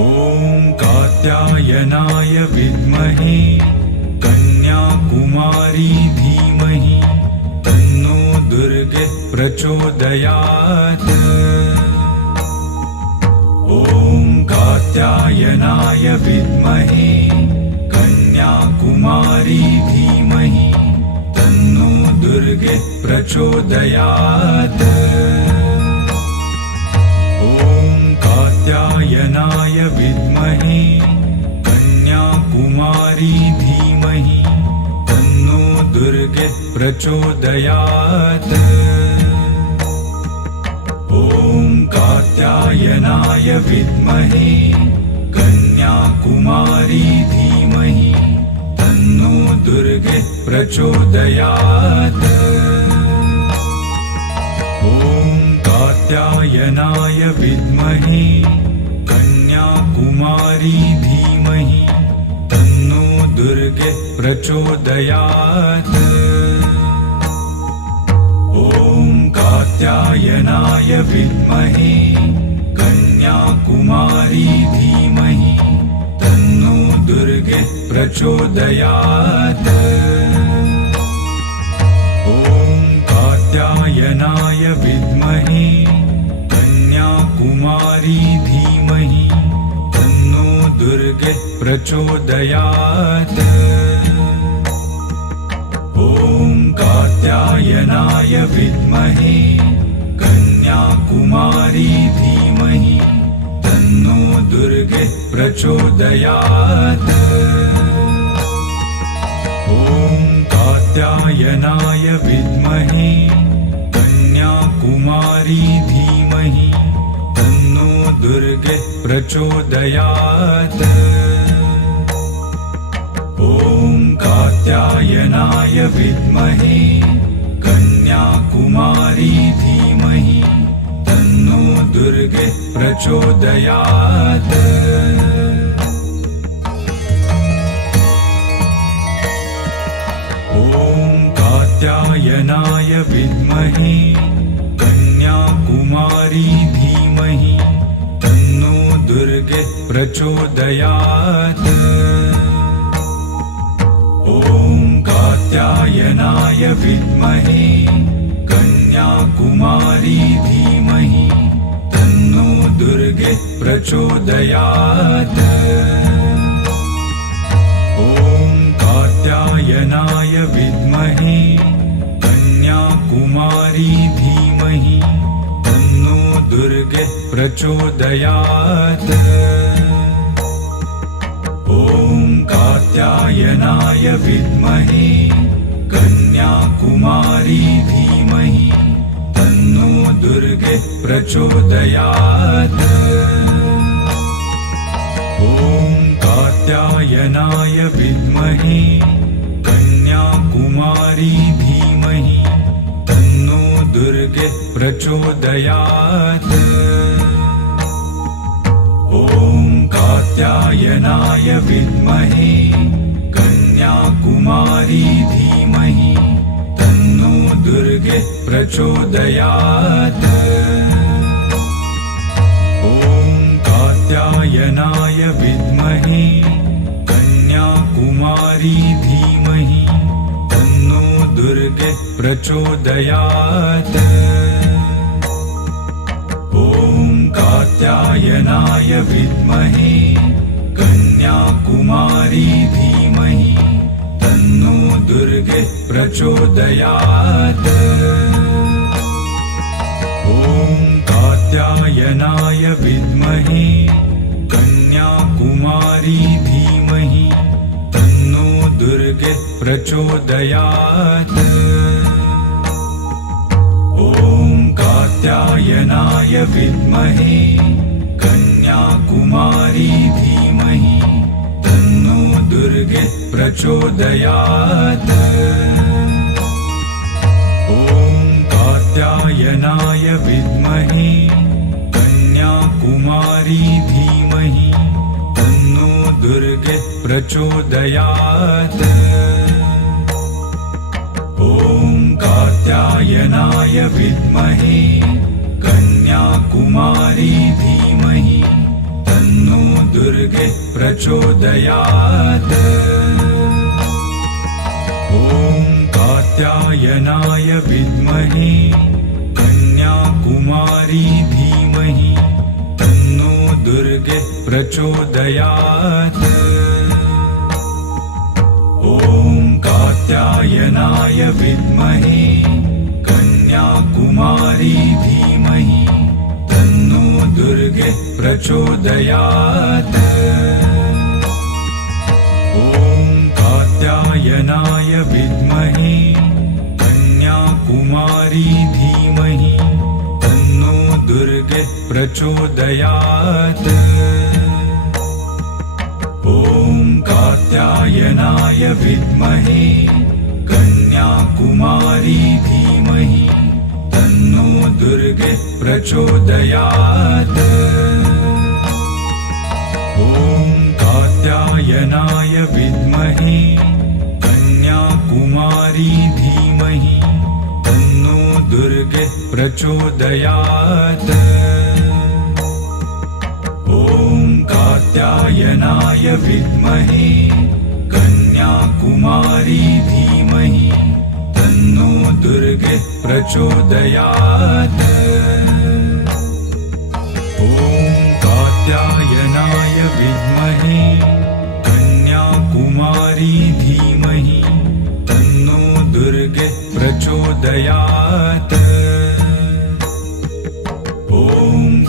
ॐ कात्यायनाय विद्महे कन्याकुमारी धीमहि तन्नो दुर्गे प्रचोदयात्। ॐ कात्यायनाय विद्महे कन्याकुमारी धीमहि तन्नो दुर्गे प्रचोदयात्। ॐ कात्यायनाय विद्महे कन्याकुमारी धीमहि तन्नो दुर्गे प्रचोदयात्। ॐ कात्यायनाय विद्महे कन्याकुमारी धीमहि तन्नो दुर्गे प्रचोदयात्। ॐ कात्यायनाय विद्महे कन्याकुमारी धीमहि तन्नो दुर्गे प्रचोदयात्। ॐ कात्यायनाय विद्महे कन्याकुमारी धीमहि तन्नो दुर्गे प्रचोदयात्। ॐ कात्यायनाय विद्महे कन्याकुमारी धीमहि तन्नो दुर्गे प्रचोदयात्। ॐ कात्यायनाय विद्महे कन्याकुमारी धीमहि तन्नो दुर्गे प्रचोदयात्। ॐ कात्यायनाय विद्महे कन्याकुमारी धीमहि तन्नो दुर्गे प्रचोदयात्। ॐ कात्यायनाय विद्महे कन्याकुमारी धीमहि तन्नो दुर्गे प्रचोदयात्। ॐ कात्यायनाय विद्महे कन्याकुमारी धीमहि तन्नो दुर्गे प्रचोदयात्। ॐ कात्यायनाय विद्महे कन्याकुमारी धीमहि तन्नो दुर्गे प्रचोदयात्। ॐ कात्यायनाय विद्महे कन्याकुमारी धीमहि तन्नो दुर्गे प्रचोदयात्। ॐ कात्यायनाय विद्महे कन्याकुमारी धीमहि तन्नो दुर्गे प्रचोदयात्। ॐ कात्यायनाय विद्महे कन्याकुमारी धीमहि तन्नो दुर्गे प्रचोदयात्। ॐ कात्यायनाय विद्महे कन्याकुमारी धीमहि तन्नो दुर्गे प्रचोदयात्। ॐ कात्यायनाय विद्महे कन्याकुमारी धीमहि तन्नो दुर्गे प्रचोदयात्। ॐ कात्यायनाय विद्महे कन्याकुमारी धीमहि तन्नो दुर्गे प्रचोदयात्। ॐ कात्यायनाय विद्महे कन्याकुमारी धीमहि तन्नो दुर्गे प्रचोदयात्। ॐ कात्यायनाय विद्महे कन्याकुमारी धीमहि तन्नो दुर्गे प्रचोदयात्। ॐ कात्यायनाय विद्महे कन्याकुमारी धीमहि तन्नो दुर्गे प्रचोदयात्। ॐ कात्यायनाय विद्महे कन्याकुमारी धीमहि तन्नो दुर्गे प्रचोदयात्। ॐ कात्यायनाय विद्महे कन्याकुमारी धीमहि तन्नो दुर्गे प्रचोदयात्। ॐ कात्यायनाय विद्महे कन्याकुमारी धीमहि तन्नो दुर्गे प्रचोदयात्। ॐ कात्यायनाय विद्महे कन्याकुमारी धीमहि तन्नो दुर्गे प्रचोदयात्। ॐ कात्यायनाय विद्महे कन्याकुमारी धीमहि तन्नो दुर्गे प्रचोदयात्। ॐ कात्यायनाय विद्महे कन्याकुमारी धीमहि तन्नो दुर्गे प्रचोदयात्। ॐ कात्यायनाय विद्महे कन्याकुमारी धीमहि तन्नो दुर्गे प्रचोदयात्। ॐ कात्यायनाय विद्महे कन्याकुमारी धीमहि तन्नो दुर्गे प्रचोदयात्। ॐ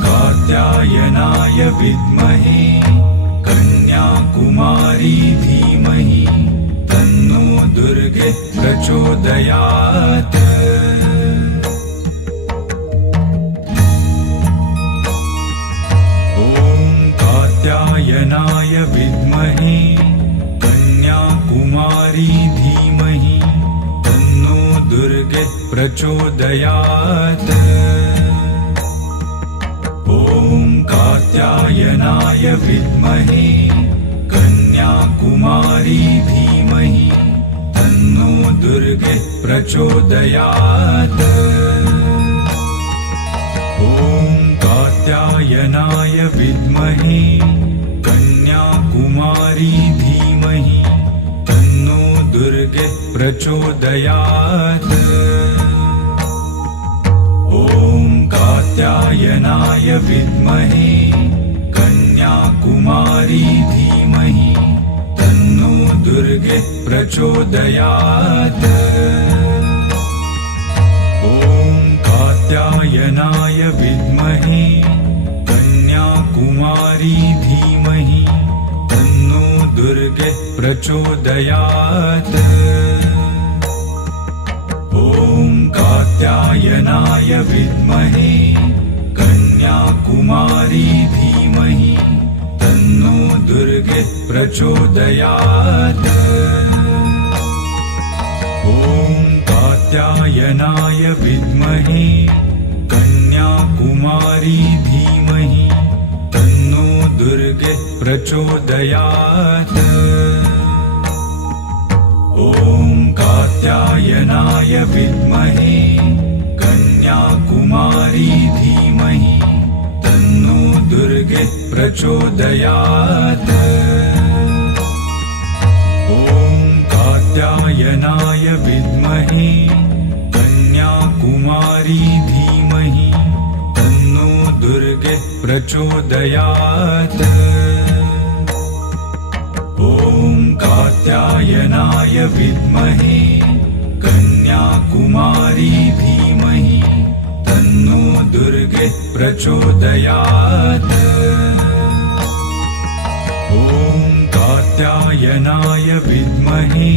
कात्यायनाय विद्महे कन्याकुमारी धीमहि तन्नो दुर्गे प्रचोदयात्। ॐ कात्यायनाय विद्महे कन्याकुमारी धीमहि तन्नो दुर्गे प्रचोदयात्। ॐ कात्यायनाय विद्महे कन्याकुमारी धीमहि तन्नो दुर्गे प्रचोदयात्। ॐ कात्यायनाय विद्महे कन्याकुमारी धीमहि तन्नो दुर्गे प्रचोदयात्। ॐ कात्यायनाय विद्महे कन्याकुमारी धीमहि तन्नो दुर्गे प्रचोदयात्। ॐ कात्यायनाय विद्महे कन्याकुमारी धीमहि तन्नो दुर्गे प्रचोदयात्। ॐ कात्यायनाय विद्महे कन्याकुमारी धीमहि तन्नो दुर्गे प्रचोदयात्। ॐ कात्यायनाय विद्महे कन्याकुमारी धीमहि तन्नो दुर्गे प्रचोदयात्। ॐ कात्यायनाय विद्महे कन्याकुमारी धीमहि तन्नो दुर्गे प्रचोदयात्। ॐ कात्यायनाय विद्महे कन्याकुमारी धीमहि तन्नो दुर्गे प्रचोदयात्। ॐ कात्यायनाय विद्महे कन्याकुमारी धीमहि तन्नो दुर्गे प्रचोदयात्। ॐ कात्यायनाय विद्महे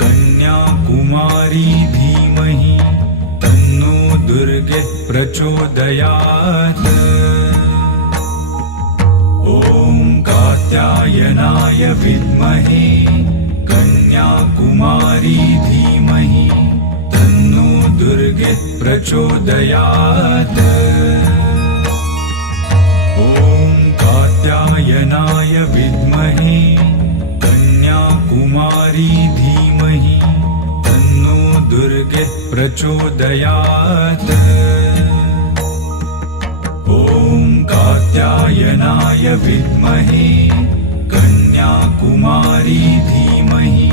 कन्याकुमारी धीमहि तन्नो दुर्गे प्रचोदयात्। ॐ कात्यायनाय विद्महे कन्याकुमारी धीमहि तन्नो दुर्गे प्रचोदयात्। ॐ कात्यायनाय विद्महे कन्याकुमारी धीमहि तन्नो दुर्गे प्रचोदयात्। ॐ कात्यायनाय विद्महे कन्याकुमारी धीमहि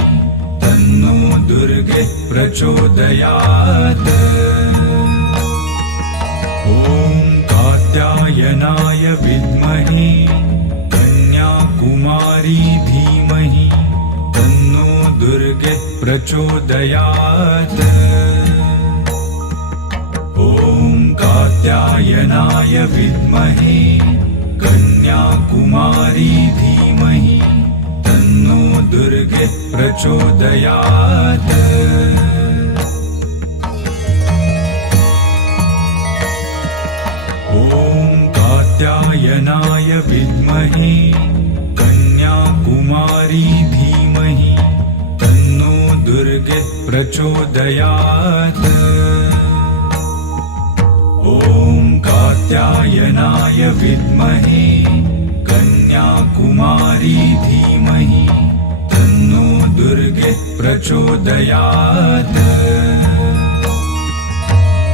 तन्नो दुर्गे प्रचोदयात्। ॐ कात्यायनाय विद्महे कन्याकुमारी धीमहि तन्नो दुर्गे प्रचोदयात्। ॐ कात्यायनाय विद्महे कन्याकुमारी धीमहि तन्नो दुर्गे प्रचोदयात्। ॐ कात्यायनाय विद्महे कन्याकुमारी धीमहि तन्नो दुर्गे प्रचोदयात्। ॐ कात्यायनाय विद्महे कन्याकुमारी धीमहि तन्नो दुर्गे प्रचोदयात्।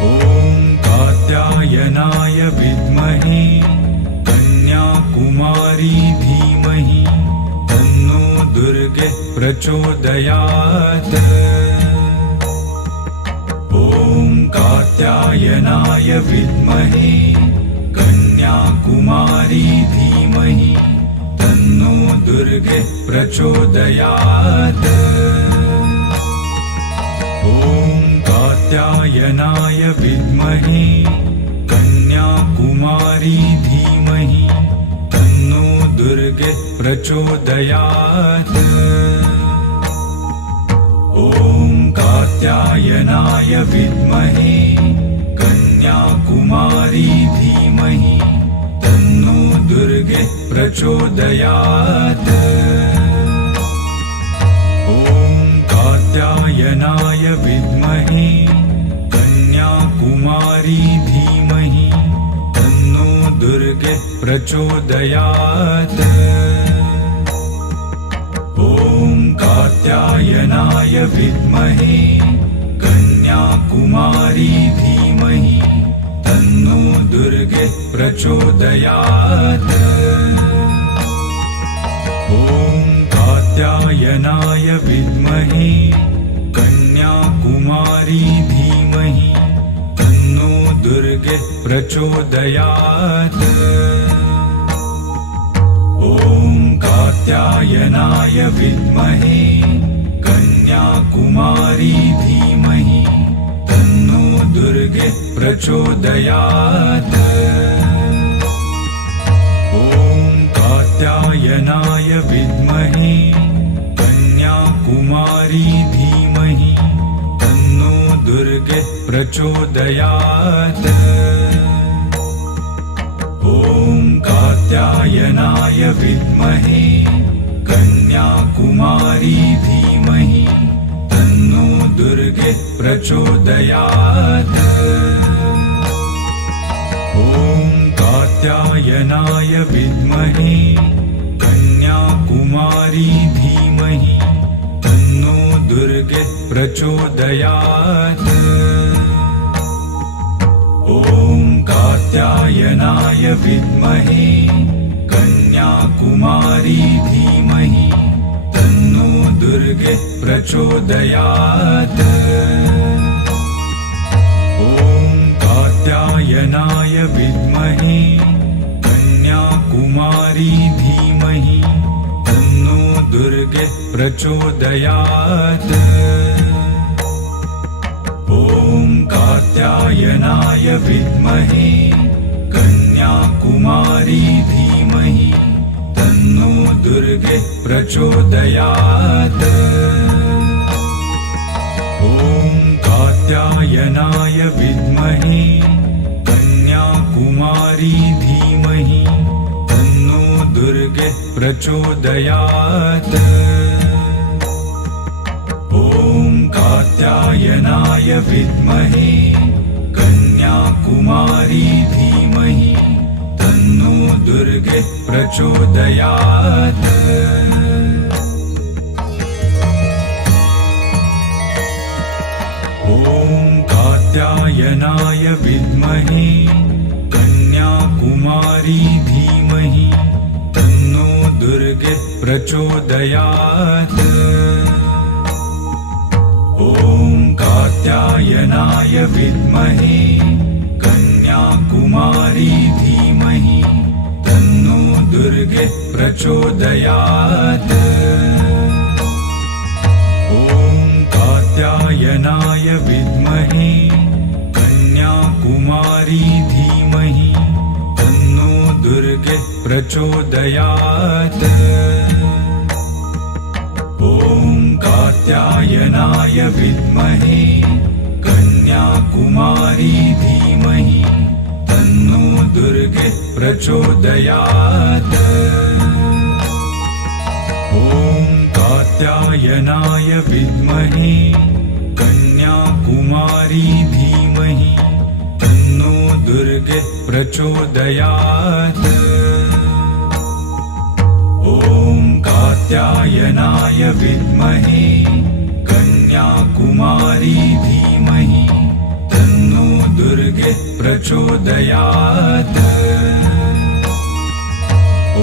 ॐ कात्यायनाय विद्महे कन्याकुमारी धीमहि तन्नो दुर्गे प्रचोदयात्। ॐ कात्यायनाय विद्महे कन्याकुमारी धीमहि तन्नो दुर्गे प्रचोदयात्। ॐ कात्यायनाय विद्महे कन्याकुमारी धीमहि तन्नो दुर्गे प्रचोदयात्। ॐ कात्यायनाय विद्महे कन्याकुमारी धीमहि तन्नो दुर्गे प्रचोदयात्। ॐ कात्यायनाय विद्महे कन्याकुमारी धीमहि तन्नो दुर्गे प्रचोदयात्। ॐ कात्यायनाय विद्महे कन्याकुमारी धीमहि तन्नो दुर्गे प्रचोदयात्। ॐ कात्यायनाय विद्महे कन्याकुमारी धीमहि तन्नो दुर्गे प्रचोदयात्। ॐ कात्यायनाय विद्महे कन्याकुमारी धीमहि तन्नो दुर्गे प्रचोदयात्। ॐ कात्यायनाय विद्महे कन्याकुमारी धीमहि तन्नो दुर्गे प्रचोदयात्। ॐ कात्यायनाय विद्महे कन्याकुमारी धीमहि तन्नो दुर्गे प्रचोदयात्। ॐ कात्यायनाय विद्महे कन्याकुमारी धीमहि तन्नो दुर्गे प्रचोदयात्। ॐ कात्यायनाय विद्महे कन्याकुमारी धीमहि तन्नो दुर्गे प्रचोदयात्। ॐ कात्यायनाय विद्महे कन्याकुमारी धीमहि तन्नो दुर्गे प्रचोदयात्। ॐ कात्यायनाय विद्महे कन्याकुमारी धीमहि तन्नो दुर्गे प्रचोदयात्। ॐ कात्यायनाय विद्महे कन्याकुमारी धीमहि तन्नो दुर्गे प्रचोदयात्। ॐ कात्यायनाय विद्महे कन्याकुमारी धीमहि तन्नो दुर्गे प्रचोदयात्। ॐ कात्यायनाय विद्महे कन्याकुमारी धीमहि धीमहि तन्नो दुर्गे प्रचोदयात्। ॐ कात्यायनाय विद्महे कन्याकुमारी धीमहि तन्नो दुर्गे प्रचोदयात्। ॐ कात्यायनाय विद्महे कन्याकुमारी धीमहि तन्नो दुर्गे प्रचोदयात्। ॐ कात्यायनाय विद्महे कन्याकुमारी धीमहि तन्नो दुर्गे प्रचोदयात्। ॐ कात्यायनाय विद्महे कन्याकुमारी धीमहि तन्नो दुर्गे प्रचोदयात्। ॐ कात्यायनाय विद्महे कन्याकुमारी धीमहि तन्नो दुर्गे प्रचोदयात्। ॐ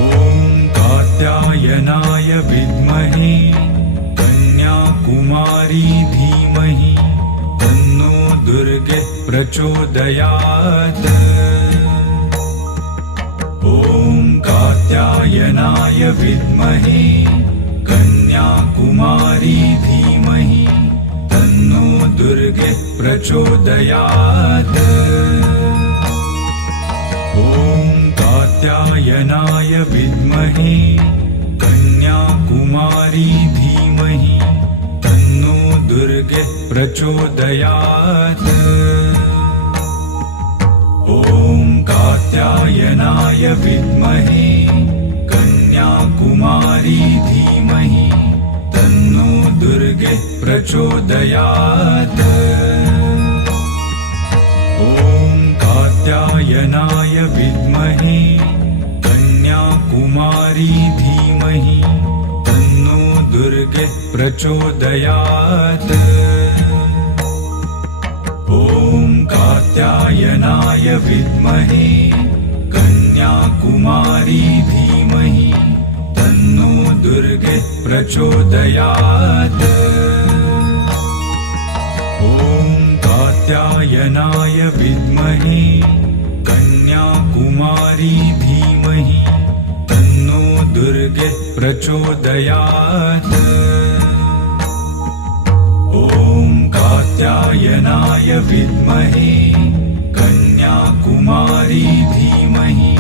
कात्यायनाय विद्महे कन्याकुमारी धीमहि तन्नो दुर्गे प्रचोदयात्। ॐ कात्यायनाय विद्महे कन्याकुमारी धीमहि तन्नो दुर्गे प्रचोदयात्। ॐ कात्यायनाय विद्महे कन्याकुमारी धीमहि तन्नो दुर्गे प्रचोदयात्। ॐ कात्यायनाय विद्महे कन्याकुमारी धीमहि तन्नो दुर्गे प्रचोदयात्। ॐ कात्यायनाय विद्महे कन्याकुमारी धीमहि तन्नो दुर्गे प्रचोदयात्। ॐ कात्यायनाय विद्महे कन्याकुमारी धीमहि तन्नो दुर्गे प्रचोदयात्। ॐ कात्यायनाय विद्महे कन्याकुमारी धीमहि तन्नो दुर्गे प्रचोदयात्। ॐ कात्यायनाय विद्महे कन्याकुमारी धीमहि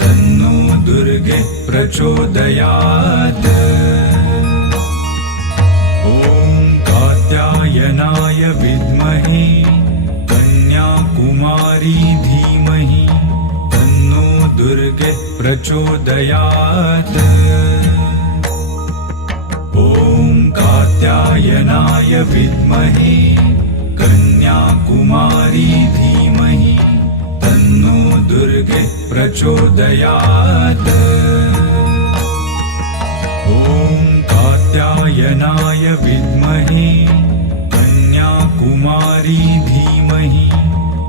तन्नो दुर्गे प्रचोदयात्। ॐ कात्यायनाय विद्महे कन्याकुमारी धीमहि तन्नो दुर्गे प्रचोदयात्। ॐ कात्यायनाय विद्महे कन्याकुमारी धीमहि तन्नो दुर्गे प्रचोदयात्। ॐ कात्यायनाय विद्महे कन्याकुमारी धीमहि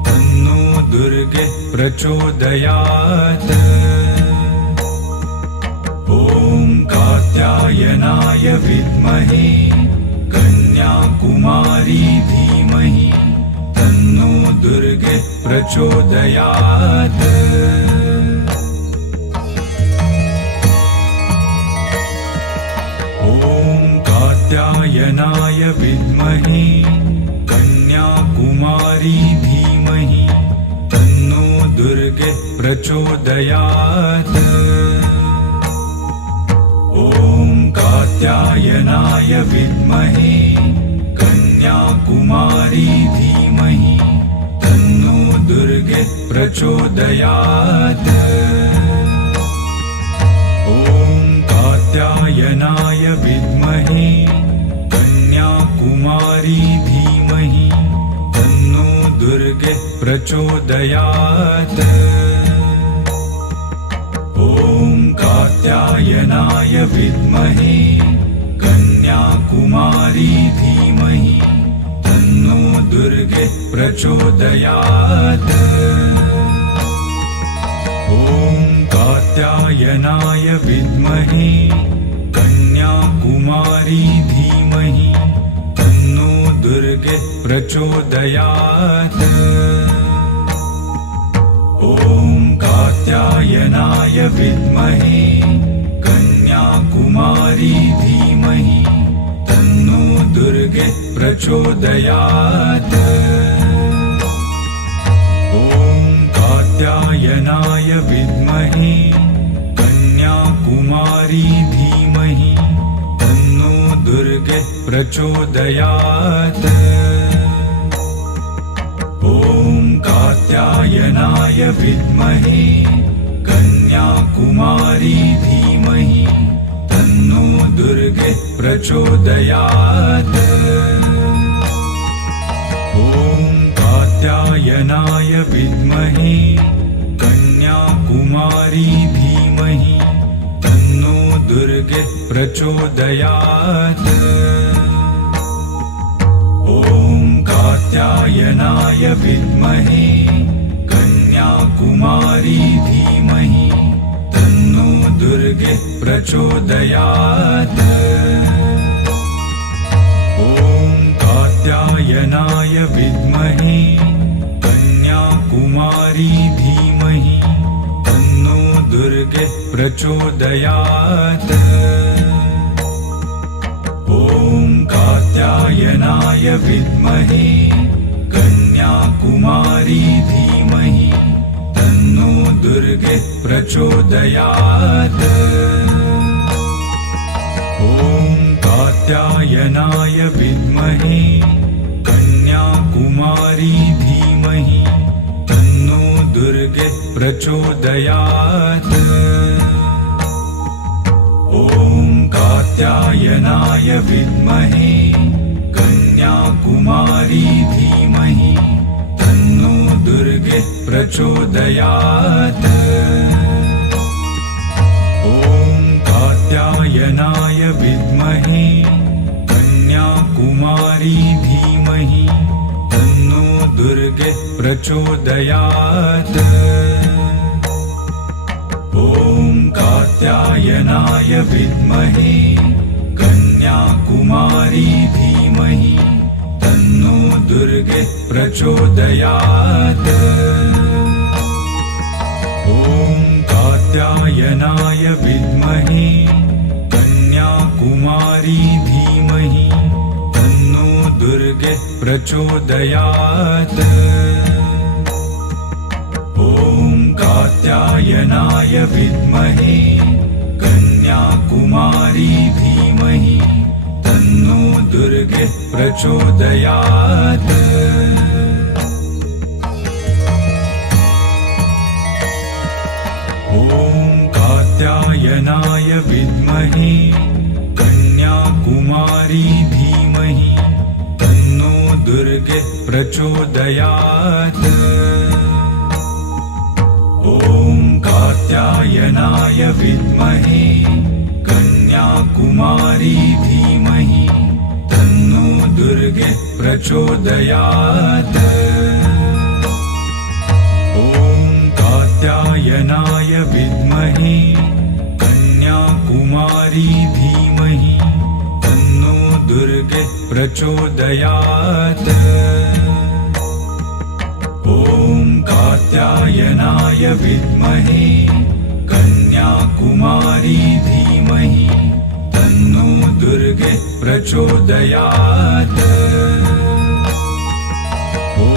तन्नो दुर्गे प्रचोदयात्। ॐ कात्यायनाय विद्महे कन्याकुमारी धीमहि तन्नो दुर्गे प्रचोदयात्। ॐ कात्यायनाय विद्महे कन्याकुमारी धीमहि तन्नो दुर्गे प्रचोदयात्। ॐ कात्यायनाय विद्महे कन्याकुमारी धीमहि तन्नो दुर्गे प्रचोदयात्। ॐ कात्यायनाय विद्महे कन्याकुमारी धीमहि तन्नो दुर्गे प्रचोदयात्। ॐ कात्यायनाय विद्महे कन्याकुमारी धीमहि तन्नो दुर्गे प्रचोदयात्। ॐ कात्यायनाय विद्महे कन्याकुमारी धीमहि तन्नो दुर्गे प्रचोदयात्। ॐ कात्यायनाय विद्महे कन्याकुमारी धीमहि तन्नो दुर्गे प्रचोदयात्। ॐ कात्यायनाय विद्महे कन्याकुमारी धीमहि तन्नो दुर्गे प्रचोदयात्। ॐ कात्यायनाय विद्महे कन्याकुमारी धीमहि तन्नो दुर्गे प्रचोदयात्। ॐ कात्यायनाय विद्महे कन्याकुमारी धीमहि तन्नो दुर्गे प्रचोदयात्। ॐ कात्यायनाय विद्महे कन्याकुमारी धीमहि तन्नो दुर्गे प्रचोदयात्। ॐ कात्यायनाय विद्महे कन्याकुमारी धीमहि तन्नो दुर्गे प्रचोदयात्। ॐ कात्यायनाय विद्महे कन्याकुमारी धीमहि तन्नो दुर्गे प्रचोदयात्। ॐ कात्यायनाय विद्महे कन्याकुमारी धीमहि तन्नो दुर्गे प्रचोदयात्। ॐ कात्यायनाय विद्महे कन्याकुमारी धीमहि तन्नो दुर्गे प्रचोदयात्। ॐ कात्यायनाय विद्महे कन्याकुमारी धीमहि तन्नो दुर्गे प्रचोदयात्। ॐ कात्यायनाय विद्महे कन्याकुमारी धीमहि तन्नो दुर्गे प्रचोदयात्। ॐ कात्यायनाय विद्महे कन्याकुमारी धीमहि तन्नो दुर्गे प्रचोदयात्। ॐ कात्यायनाय विद्महे कन्याकुमारी धीमहि तन्नो दुर्गे प्रचोदयात्। ॐ कात्यायनाय विद्महे कन्याकुमारी धीमहि तन्नो दुर्गे प्रचोदयात्। ॐ कात्यायनाय विद्महे कन्याकुमारी धीमहि तन्नो दुर्गे प्रचोदयात्। ॐ कात्यायनाय विद्महे कन्याकुमारी धीमहि तन्नो दुर्गे प्रचोदयात्। ॐ कात्यायनाय विद्महे कन्याकुमारी धीमहि तन्नो दुर्गे प्रचोदयात्। ॐ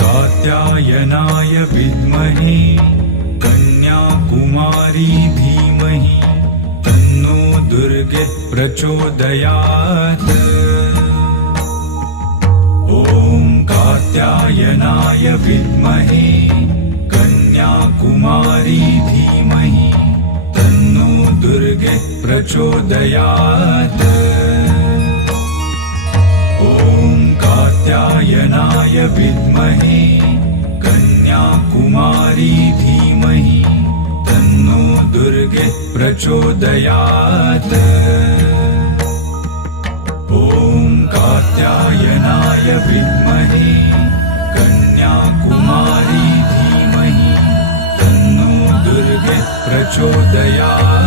कात्यायनाय विद्महे कन्याकुमारी धीमहि तन्नो दुर्गे प्रचोदयात्। ॐ कात्यायनाय विद्महे कन्याकुमारी धीमहि तन्नो दुर्गे प्रचोदयात्। ॐ कात्यायनाय विद्महे कन्याकुमारी धीमहि तन्नो दुर्गे प्रचोदयात्। ॐ कात्यायनाय विद्महे कन्याकुमारी धीमहि तन्नो दुर्गे प्रचोदयात्